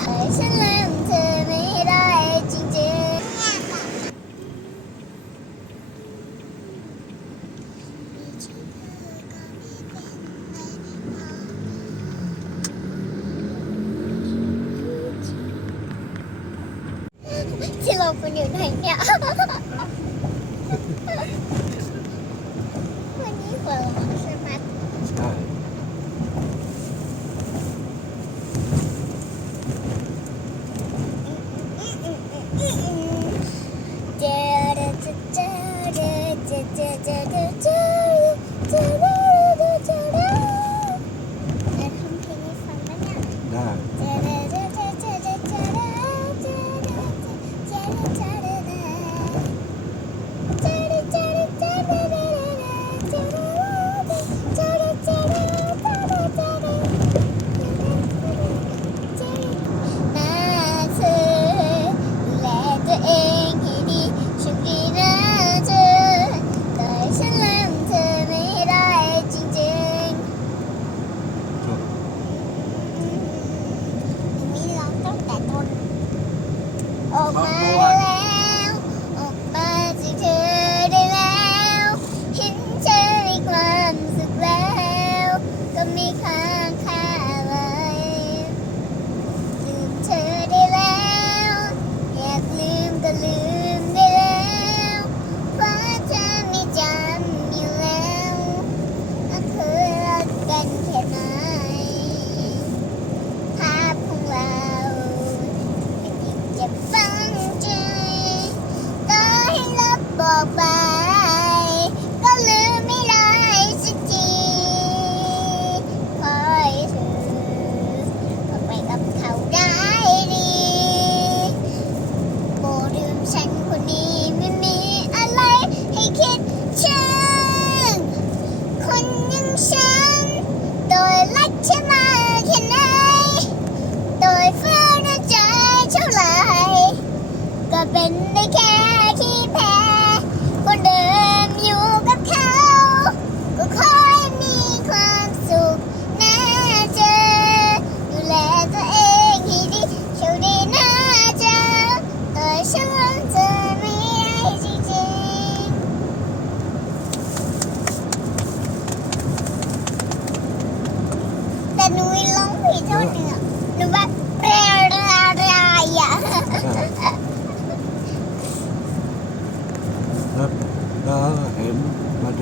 哎，现。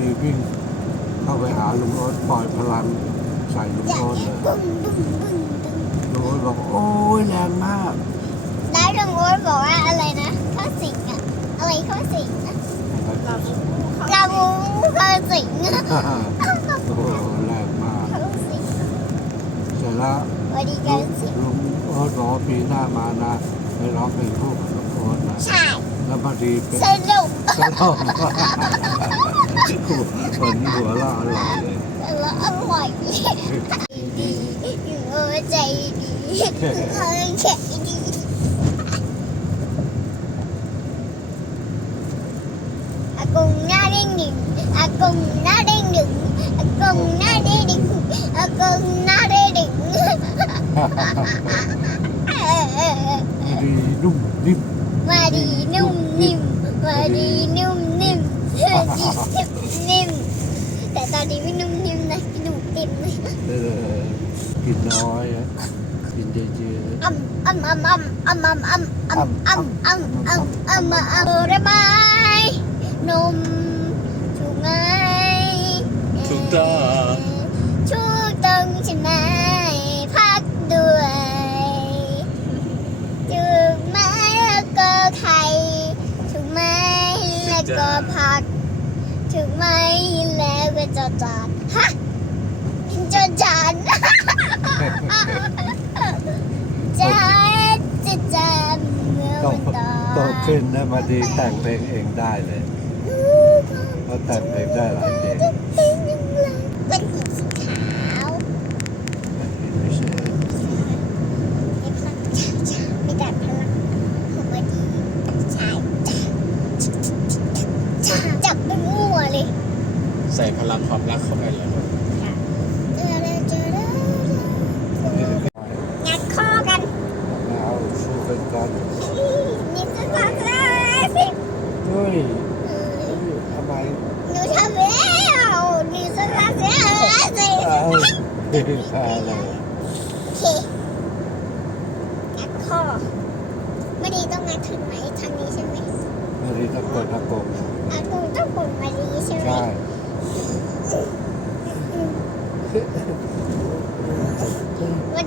ดีวิ่งเข้าไปหาลุงโอ๊ตปล่อยพลังใส่ลุงอยากโอ๊ตเลยบึ้มบึ้มบึ้มบึ้มลุงโอ๊ตบอกโอ้ยแรงมากแล้วลุงโอ๊ตบอกว่าอะไรนะเข้าสิงอะอะไรเข้าสิงอะลาบูเขาลาบูเข้าสิงอะโอ้โหแรงมากเข้าสิงเสร็จแล้วสวัสดีลุกันงสิงลุงโอ๊ตบอกว่าปีหน้ามานะไปร้องเพลงคู่กับลุงโอ๊ต 菜，แล้วพอดีเป็น生肉，ก็ลองว่าผลหัวเราะอร่อยเลย我爱我你，我在你，我在你。阿公那里领，阿公那里领，阿公那里领，阿公那里领。พอดีนุ่มนิ่ม นิ่มมาดีนุ่มนิ่มมาดีนุ่มนิ่มมาดีนุ่มนิ่ม แต่ตอนนี้ไม่นุ่มนิ่มนะกระดูกเต็มเลยเออกินน้อยอะกินเยอะอ่ำอ่ำอ่ำอ่ำอ่ำอ่ำอ่ำอ่ำอ่ำอ่ำอ่ำอ่ำอ่ำระบายนมถูกไหม ถูกต้อง ไหมแล้วก็จอจานฮะจอจานจะจะจำเมื่อๆโตวันต่อโตขึ้นนะมาดีแต่งเพลงเองได้เลยเขาแต่งเพลงได้หลายเพลงเป็นยังไงเป็นหญิงสีขาว ไม่ใช่ มีพลังชาชาไม่ได้พลังของวันดีชายชาจับไปมั่วเลย ใส่พลังความรักเข้าไปเลย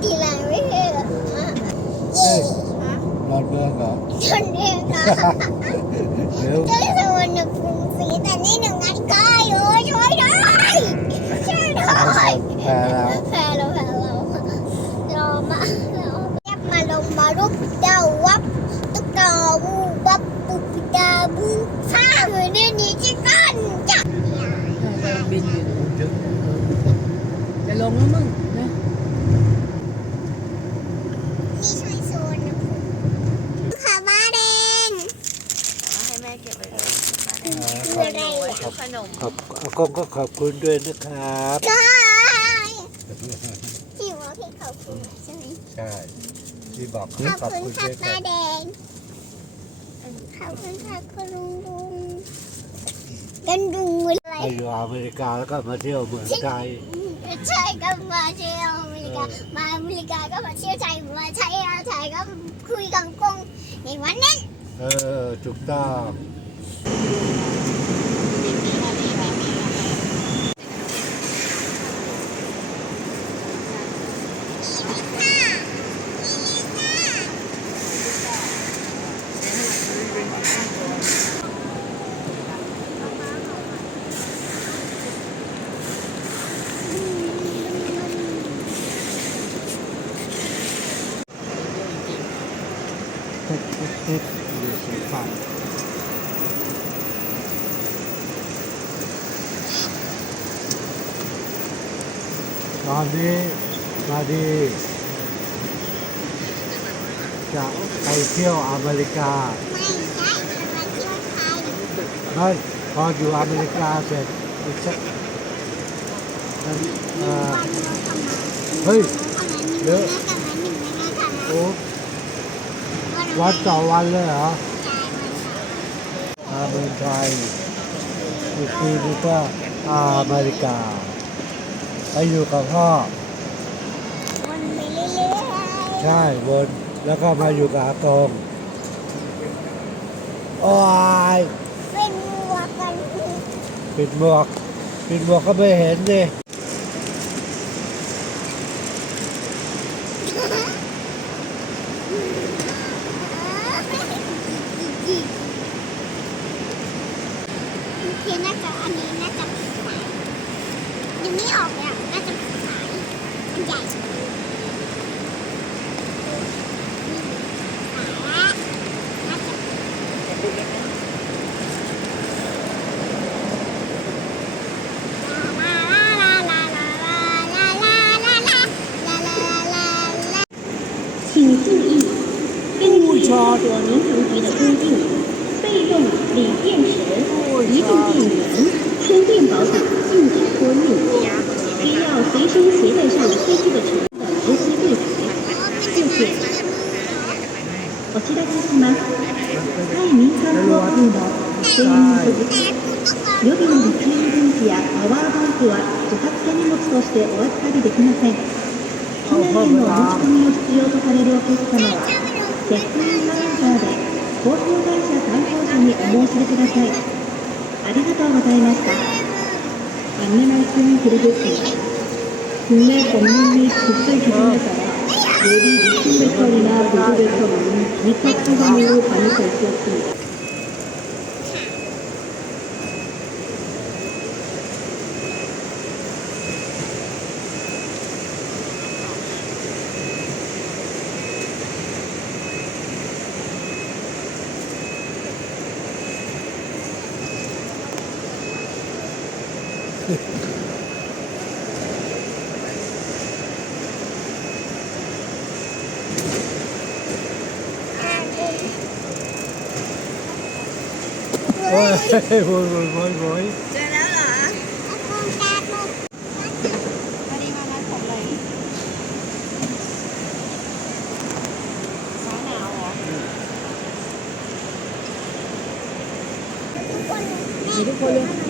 ทีหลังไม่ใช่เหรอฮะ นอนเบื่อก่อน จนเรียกเหรอ นมขอบอากงก็ขอบคุณด้วยนะครับใช่ที่ว่าพี่ขอบคุณใช่ไหมใช่ที่บอกขอบขอบคุณคุณค่ะด้วยคป้ารับแดงขอบคุณค่ะคุณลุงลุงกันดูอะไรไปอยู่อเมริกาแล้วก็มาเที่ยวเมืองไทยใช่ก็มาเที่ยวอเมริกามาอเมริกาก็มาเที่ยวไทยมาใช้ไทยก็คุยกับกงในวันนั้นเออถูกต้อง ดอยู่สีฟันตอนนี้มาดีจะไปเที่ยวอเมริกา ไม่ใช่มาเที่ยวไทยเฮ้ยพออยู่อเมริกาเสร็จอีกสักเอ่อวันเราทำมาเฮ้ยทำมาหนึ่งนะกับมาหนึ่งนะทำโอ้มา วันต่อวันเลยเหรอใช่วันต่ออาเมืองไทยอีกทีนึงก็อาอเมริกา ไปอยู่กับพ่อวันไปเรื่อยๆใช่วนแล้วก็มาอยู่กับอากงโอ้ยเป็นวัวกันคือปิดหมวก ปิดหมวกก็ไม่เห็นดิ 请注意，根据所民航局的规定，备用锂电池、移动电源、充电宝等禁止托运，需要随身携带上必须的成本实施柜台。谢谢。お知らせします。対 民間航空の定員に続き、予備のリチウム電池やパワーバンクは自発手荷物としてお預かりできません。機内でのお持ち込みを必要とされるお客様は、チェックインカウンターで航空会社担当者にお申し出ください。ありがとうございました。안내말씀드리겠습니다 국내 법령 및 국제 기준에 따라 예비 리층 배터리나 보조 배터리는 미터 차량으로 반입될 수 없습니다. โวยโวยโวยโวยเจอแล้วเหรอพอดีมานัดผมเลยซ้อนหนาวเหรอทุกคนทุกคนเลย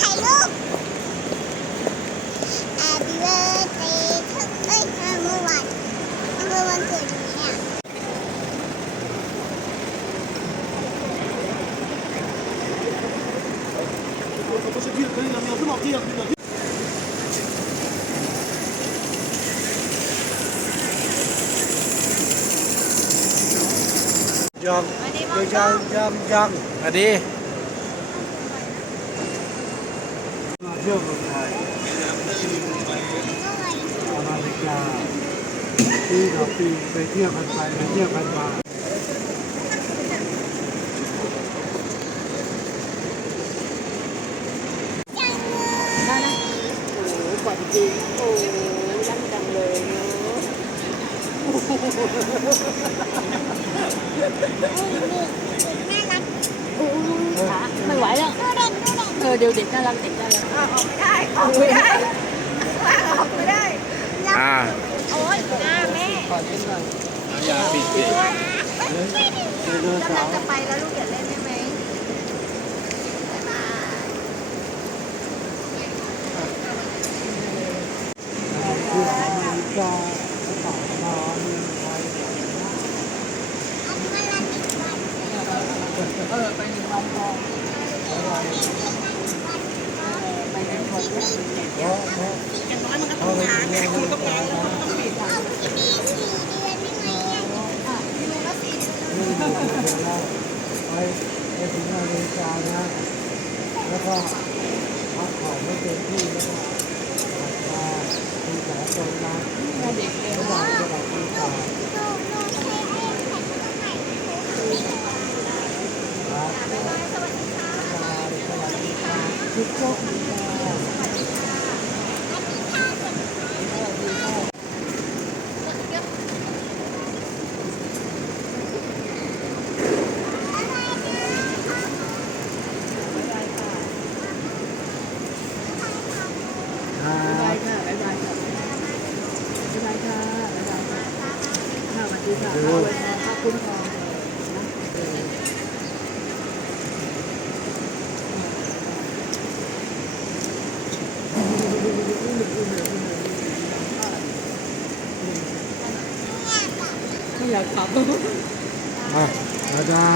ถ่ายรูป Happy birthday ถึงเอ้ยเมื่อวันเมื่อวันเกิดหนูเนี่ย ยังยังยังยังอันนี้มาเที่ยวเมืองไทยอเมริกาปีต่อปีไปเที่ยวกันไปไปเที่ยวกันมา ได้นะโอ้โหกว่าจริงโอ้รักจังเลยเนาะ น่ารัก โอ้ขาไม่ไหวแล้ว ดูเด็กดูเด็กเออเดี๋ยวเด็กน่ารักเด็กน่ารักออกไม่ได้ออกไม่ได้ออกไม่ได้อ่าโอ๊ยหน้าแม่ขอเล่นหน่อยน้ำยาปิดปิดไดโนเสาร์จะไปแล้วลูกอย่าเล่นได้ไหมเที่ยวอเมริกาต่างมาเมืองไทยเอามาละหนึ่งวันเออไปหนึ่งวันพอ อย่างน้อยมันก็ต้องงานแต่คุณต้องงานนะเอาที่นี่สี่เดือนได้ไหมอะนี่อยู่เวลาไปไปถึงอเมริกานะ แล้วก็พักผ่อนไม่เต็มที่แล้วก็กลับมามีสายตรงนะเด็กเองระหว่างจังหวัดอเมริกาหนูหนูใช้ไอ้แผ่นตัวใหม่ไม่ถูกครับสวัสดีค่ะสวัสดีค่ะทุกคนค่ะ บ๊ายบายค่ะบ๊ายบายค่ะบ๊ายบายค่ะบ๊ายบายค่ะค่ะสวัสดีค่ะข อบคุณค่ะไม่อยากขับอะบ๊ายบาย